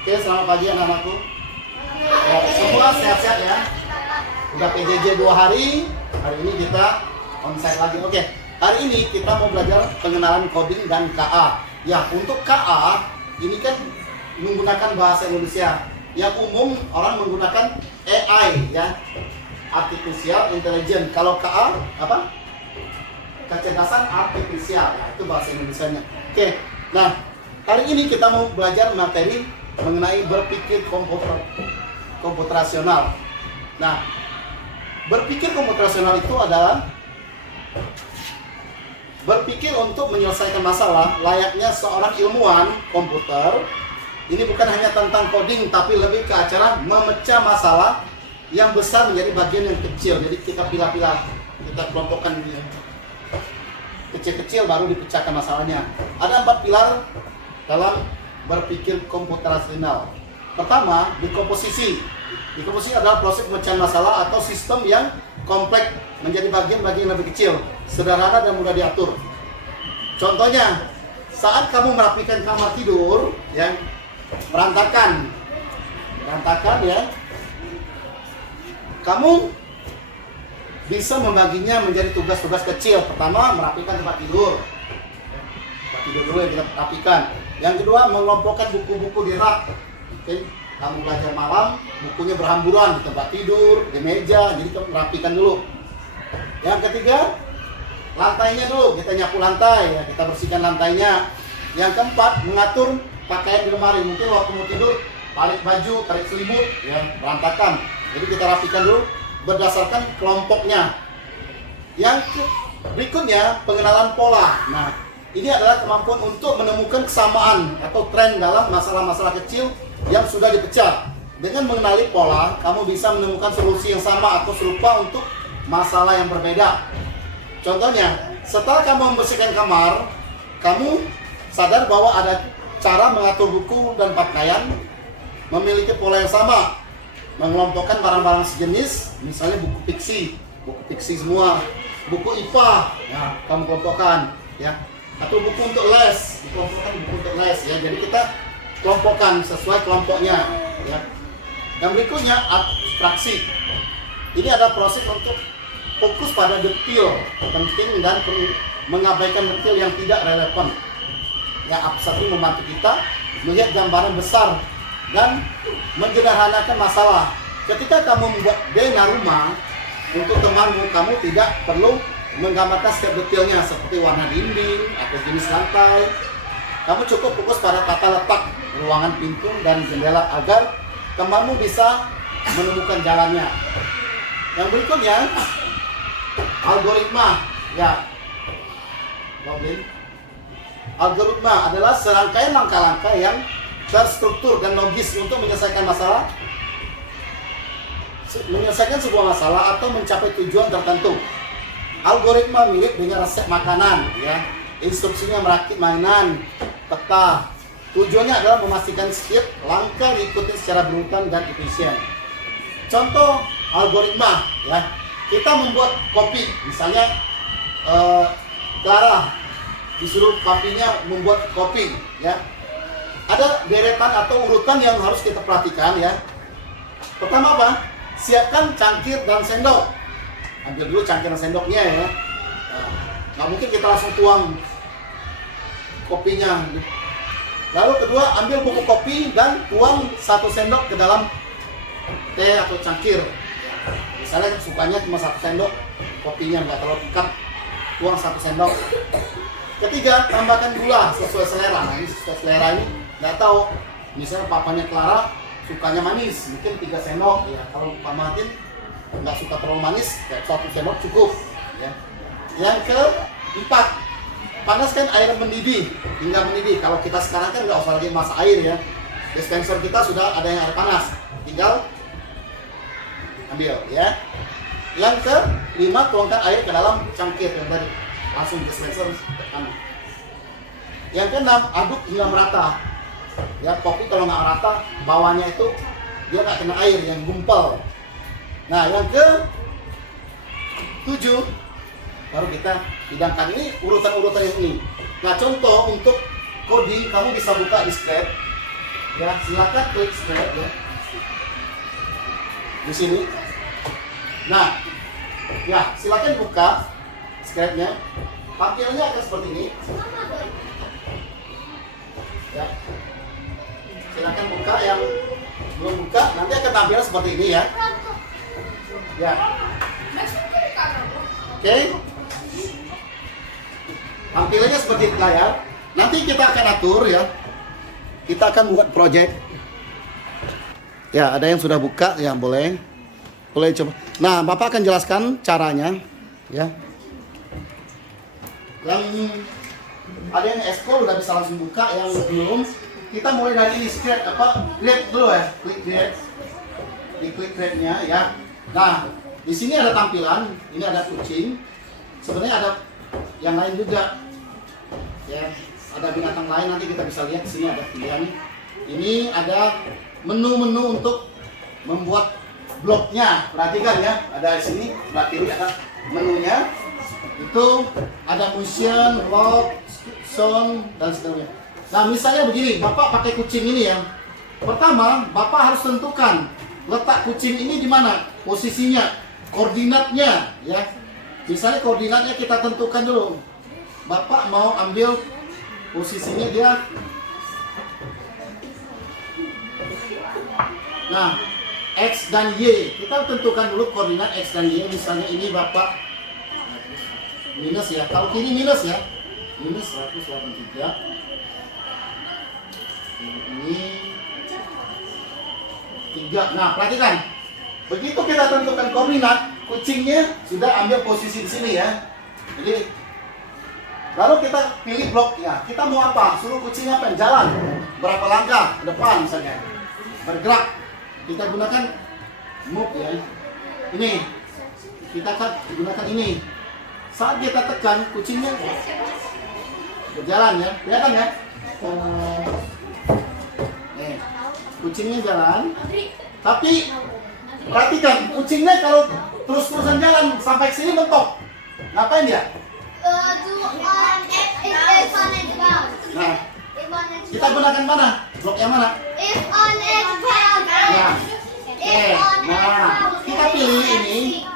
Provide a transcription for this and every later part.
Oke, selamat pagi anak-anakku. Ya, semua sehat-sehat ya. Udah PJJ 2 hari. Hari ini kita onsite lagi. Oke, hari ini kita mau belajar pengenalan coding dan KA. Ya, untuk KA ini kan menggunakan bahasa Indonesia. Yang umum orang menggunakan AI ya, Artificial Intelligence. Kalau KA apa? Kecerdasan artifisial. Ya, itu bahasa Indonesianya. Oke. Nah, hari ini kita mau belajar materi mengenai berpikir komputerasional. Nah, berpikir komputerasional itu adalah berpikir untuk menyelesaikan masalah layaknya seorang ilmuwan komputer. Ini bukan hanya tentang coding, tapi lebih ke acara memecah masalah yang besar menjadi bagian yang kecil. Jadi kita pilah-pilah, kita kelompokkan kecil-kecil baru dipecahkan masalahnya. Ada 4 pilar dalam berpikir komputerasional. Pertama, dekomposisi. Dekomposisi adalah proses pemecahan masalah atau sistem yang kompleks menjadi bagian-bagian lebih kecil, sederhana dan mudah diatur. Contohnya, saat kamu merapikan kamar tidur yang berantakan ya, kamu bisa membaginya menjadi tugas-tugas kecil. Pertama, merapikan tempat tidur. Tempat tidur dulu yang kita rapikan. Yang kedua, mengelompokkan buku-buku di rak. Oke, kamu belajar malam, bukunya berhamburan di tempat tidur, di meja, jadi kamu rapikan dulu. Yang ketiga, lantainya dulu, kita nyapu lantai, ya, kita bersihkan lantainya. Yang keempat, mengatur pakaian di lemari. Mungkin waktu mau tidur, tarik baju, tarik selimut, ya, berantakan. Jadi kita rapikan dulu berdasarkan kelompoknya. Yang berikutnya, pengenalan pola. Nah, ini adalah kemampuan untuk menemukan kesamaan atau tren dalam masalah-masalah kecil yang sudah dipecah. Dengan mengenali pola, kamu bisa menemukan solusi yang sama atau serupa untuk masalah yang berbeda. Contohnya, setelah kamu membersihkan kamar, kamu sadar bahwa ada cara mengatur buku dan pakaian memiliki pola yang sama. Mengelompokkan barang-barang sejenis, misalnya buku fiksi semua, buku IPA, ya, kamu kelompokkan, ya, atau buku untuk les, dikelompokkan buku untuk les, ya. Jadi kita kelompokkan sesuai kelompoknya, ya. Yang berikutnya abstraksi. Ini ada proses untuk fokus pada detail penting dan mengabaikan detail yang tidak relevan. Ya, abstraksi membantu kita melihat gambaran besar dan menyederhanakan masalah. Ketika kamu membuat bena rumah untuk temanmu, kamu tidak perlu menggambarkan setiap detailnya seperti warna dinding atau jenis lantai. Kamu cukup fokus pada tata letak ruangan, pintu dan jendela agar temanmu bisa menemukan jalannya. Yang berikutnya, algoritma. Ya, algoritma adalah serangkaian langkah-langkah yang terstruktur dan logis untuk menyelesaikan sebuah masalah atau mencapai tujuan tertentu. Algoritma mirip dengan resep makanan, ya. Instruksinya merakit mainan, peta. Tujuannya adalah memastikan setiap langkah diikuti secara berurutan dan efisien. Contoh algoritma, ya. Kita membuat kopi, misalnya Clara disuruh papinya membuat kopi, ya. Ada deretan atau urutan yang harus kita perhatikan, ya. Pertama apa? Siapkan cangkir dan sendok. Ambil dulu cangkir dan sendoknya, ya. Nah, nggak mungkin kita langsung tuang kopinya. Lalu kedua, ambil bubuk kopi dan tuang 1 sendok ke dalam teh atau cangkir. Misalnya sukanya cuma 1 sendok kopinya, nggak terlalu pekat, tuang 1 sendok. Ketiga, tambahkan gula sesuai selera. Nah, ini sesuai selera ini nggak tahu, misalnya papanya Clara sukanya manis, mungkin 3 sendok, ya. Kalau Pak Martin nggak suka terlalu manis, ya 1 sendok cukup, ya. Yang keempat, panaskan air mendidih hingga mendidih. Kalau kita sekarang kan nggak usah lagi masak air, ya. Dispenser kita sudah ada yang air panas, tinggal ambil, ya. Yang kelima, tuangkan air ke dalam cangkir yang tadi, langsung dispenser ke kanan. Yang keenam, aduk hingga merata. Ya, kopi kalau nggak rata, bawahnya itu dia nggak kena air, yang gumpal. Nah, yang ke-7 baru kita hidangkan. Ini urutan-urutan yang ini. Nah, contoh untuk coding, kamu bisa buka di Scratch. Ya, silakan klik scrap ya. Di sini. Nah, ya silakan buka scrapnya. Tampilannya akan seperti ini. Ya. Silakan buka, yang belum buka nanti akan tampil seperti ini ya. Ya. Oke. Tampilannya seperti layar. Nanti kita akan atur ya. Kita akan buat project. Ya, ada yang sudah buka ya, boleh. Boleh coba. Nah, Bapak akan jelaskan caranya ya. Yang ada yang ekspor udah bisa langsung buka, yang belum kita mulai dari ini create create dulu ya, klik create-nya ya. Nah, di sini ada tampilan, ini ada kucing. Sebenarnya ada yang lain juga ya, ada binatang lain, nanti kita bisa lihat. Di sini ada pilihan, ini ada menu-menu untuk membuat blognya. Perhatikan ya, ada di sini sebelah kiri ada menunya. Itu ada motion, blog, sound dan seterusnya. Nah, misalnya begini, Bapak pakai kucing ini ya. Pertama, Bapak harus tentukan letak kucing ini di mana, posisinya, koordinatnya ya. Misalnya koordinatnya kita tentukan dulu. Bapak mau ambil posisinya dia. Nah, X dan Y, kita tentukan dulu koordinat X dan Y. Misalnya ini Bapak minus ya, kalau kiri minus ya, minus 183. Ini 3. Nah, perhatikan, begitu kita tentukan koordinat, kucingnya sudah ambil posisi di sini ya. Jadi lalu kita pilih bloknya, kita mau apa, suruh kucingnya apa, jalan berapa langkah ke depan misalnya, bergerak, kita gunakan move ya. Ini kita akan gunakan ini. Saat kita tekan, kucingnya berjalan ya, kelihatan ya. Nih, kucingnya jalan. Tapi perhatikan, kucingnya kalau terus-terusan jalan sampai sini mentok, ngapain dia? Nah, kita gunakan mana? Blok yang mana? Ya. Oke, nah kita pilih ini.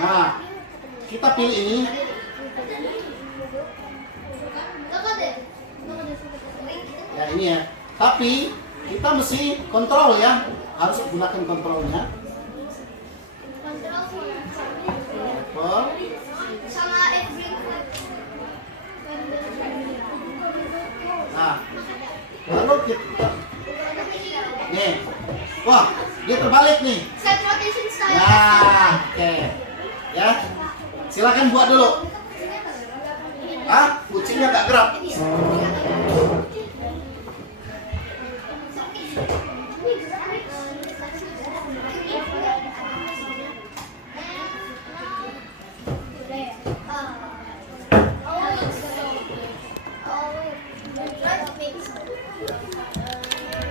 Nah, kita pilih ini. Ya, ini ya. Tapi kita mesti kontrol ya. Harus gunakan kontrolnya. Nah, lalu kita nih. Wah, dia terbalik nih. Nah, oke. Ya. Silakan buat dulu. Ah, kucingnya agak gerak.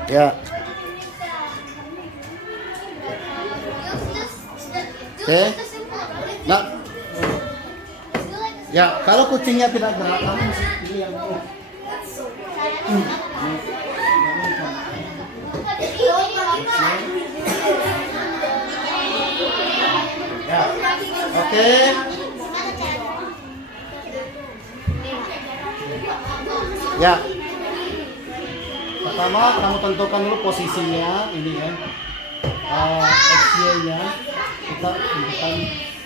Ya. Oke. Nah. Ya, kalau kucingnya tidak gerak, kamu mesti pilih yang ini. Ya. Oke. Ya. Pertama, kamu tentukan dulu posisinya ini ya. XY-nya kita tentukan.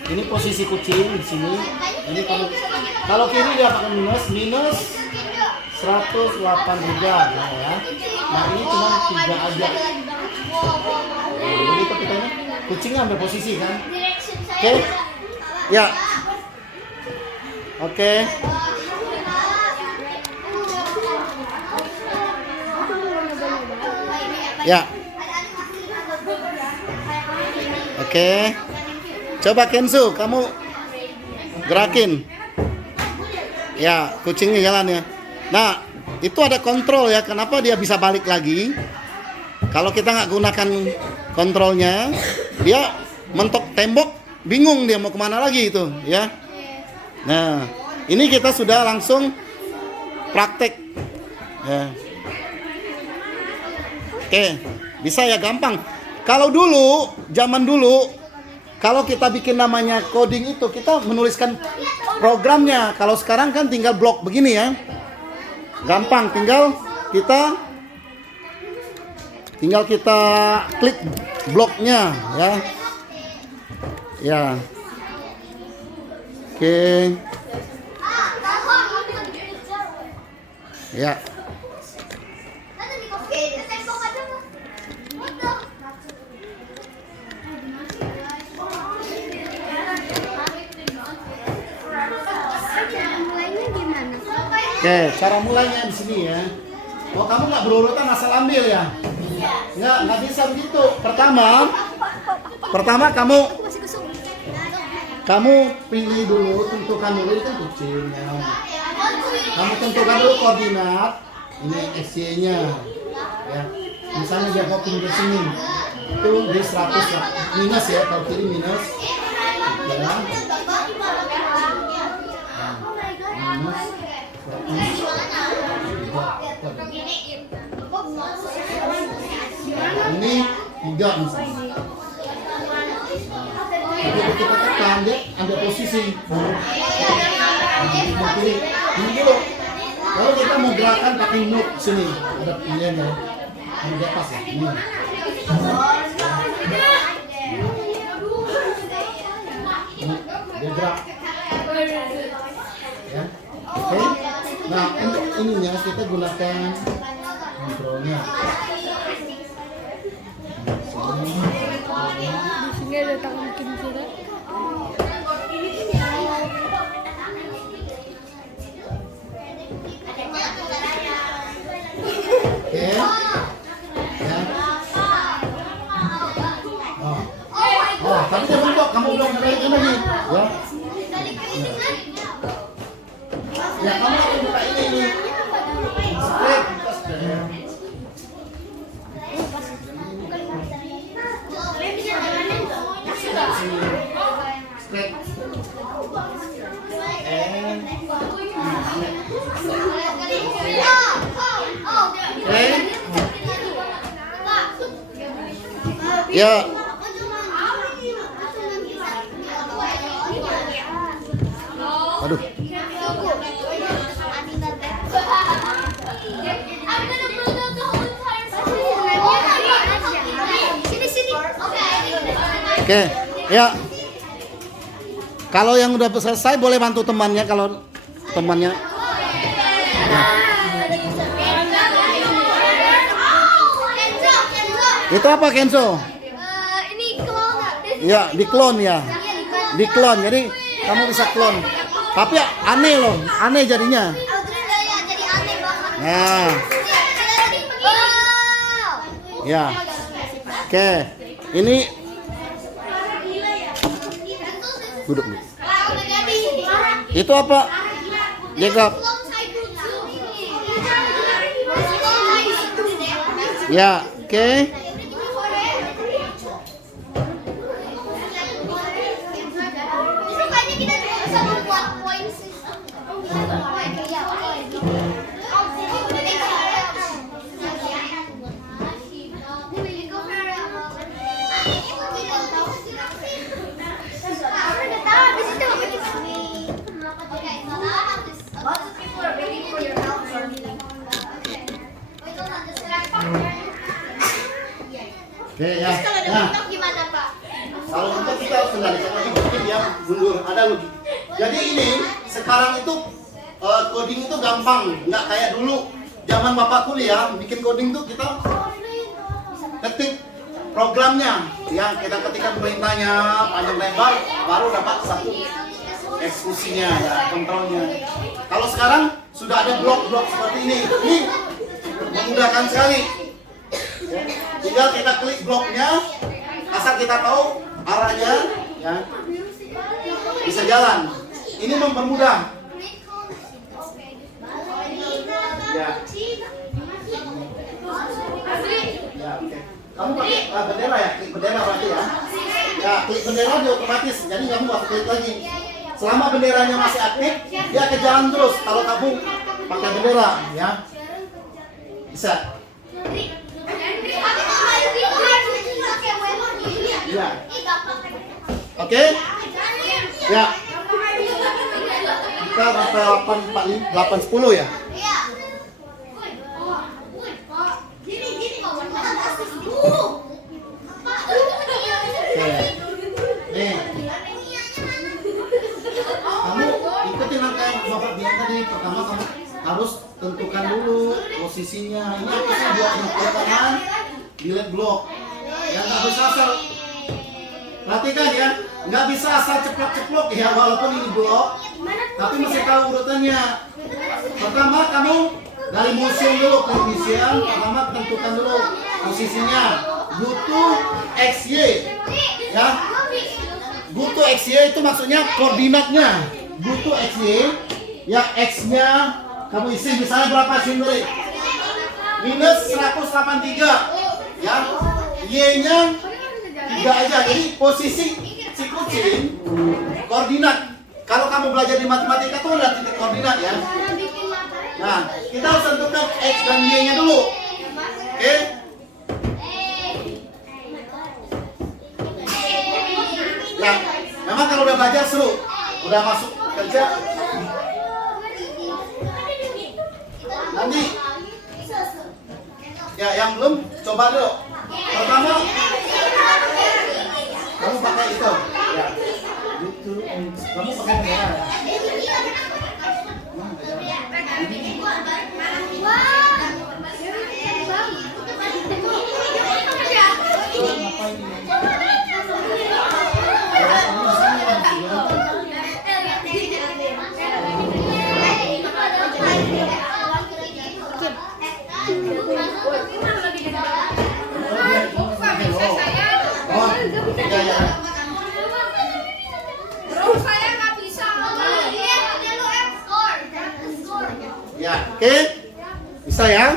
Ini posisi kucing di sini. Ini kalau kiri dia pakai minus 183 nah ya. Nah, ini cuma 3 aja. Begitu kita ini kucingnya ambil posisi kan. Oke. Ya. Oke. Ya. Oke. Coba Kenzo, kamu gerakin. Ya, kucingnya jalan ya. Nah, itu ada kontrol ya. Kenapa dia bisa balik lagi? Kalau kita nggak gunakan kontrolnya, dia mentok tembok, bingung dia mau kemana lagi itu ya. Nah, ini kita sudah langsung praktek. Ya. Oke, bisa ya, gampang. Kalau dulu, zaman dulu, kalau kita bikin namanya coding itu, kita menuliskan programnya. Kalau sekarang kan tinggal blok begini ya. Gampang, tinggal kita klik bloknya ya. Ya. Oke. Ya. Oke, cara mulainya di sini ya. Oh, kamu nggak berurutan asal ambil ya? Nggak bisa begitu. Pertama kamu pilih dulu, tentukan dulu itu kucingnya. Kamu tentukan dulu koordinat. Ini SY-nya. Ya. Misalnya dia hopping ke sini. Itu di 100 ya. Minus ya, kalau kiri minus. Ya. Ini 3 misalnya. Jadi kita tekan dia ambil posisi. Ini dulu. Lalu kita mau gerakan pakai nuk sini. Ada pilihannya. Ini di atas ya. Ini. Dia gerak. Ya. Oke. Nah, untuk ininya kita gunakan kontrolnya. Di sini ada tangan kiri. Oke. Ya. Oh, tapi dia bentuk kamu belum balikin lagi. Ya. Ya, kamu akan buka ini. Straight. Ya. Aduh. Oke, ya. Kalau yang udah selesai boleh bantu temannya kalau temannya. Ya. Itu apa Kenzo? Ini klon. Ya, di clone ya. Di clone. Jadi kamu bisa clone. Tapi aneh loh, aneh jadinya. Jadi aneh banget. Nah, ya. Oke. Ini duduk nih. Itu apa? Jacob. Ya, oke. Oke ya. Nah, Gimana Pak? kalau untuk kita harus kendalikan lagi bikin dia mundur. Ada logik. Jadi ini sekarang itu coding itu gampang, nggak kayak dulu. Zaman bapak kuliah bikin coding tuh kita ketik programnya, yang kita ketikkan perintahnya panjang lebar, baru dapat satu eksekusinya, ya, kontrolnya. Kalau sekarang sudah ada blok-blok seperti ini memudahkan sekali. Tinggal kita klik bloknya, asal kita tahu arahnya, ya, bisa jalan. Ini mempermudah. Ya. Ya, oke. Kamu pakai bendera ya, klik bendera berarti ya. Ya, klik bendera dia otomatis, jadi kamu nggak klik lagi. Selama benderanya masih aktif, dia akan jalan terus. Kalau kamu pakai bendera, ya, bisa. Ya. Oke? Ya. Kita sampai 8:10 ya. Oke. Nih. Kamu ikutin langkah yang Bapak bilang tadi. Pertama kamu harus tentukan dulu posisinya. Ini apa sih buat tangan di leg block. Yang nggak bisa asal. Perhatikan ya, nggak bisa asal ceplok-ceplok ya, walaupun ini blok, tapi mesti tahu urutannya. Pertama kamu dari museum dulu ke museum, pertama tentukan dulu posisinya. Butuh XY, ya. Butuh XY itu maksudnya koordinatnya. Butuh XY, ya X-nya kamu isi misalnya berapa sendiri? Minus 183, ya. Y-nya 3 aja. Jadi posisi si kucing koordinat. Kalau kamu belajar di matematika tuh ada titik koordinat ya. Nah, kita harus tentukan X dan Y-nya dulu. Oke? Ya, memang kalau udah belajar seru. Udah masuk kerja. Nanti ya yang belum coba dulu. Pertama kamu pakai itu. Ya. Kamu pakai merah. Ya, oke. Bisa ya?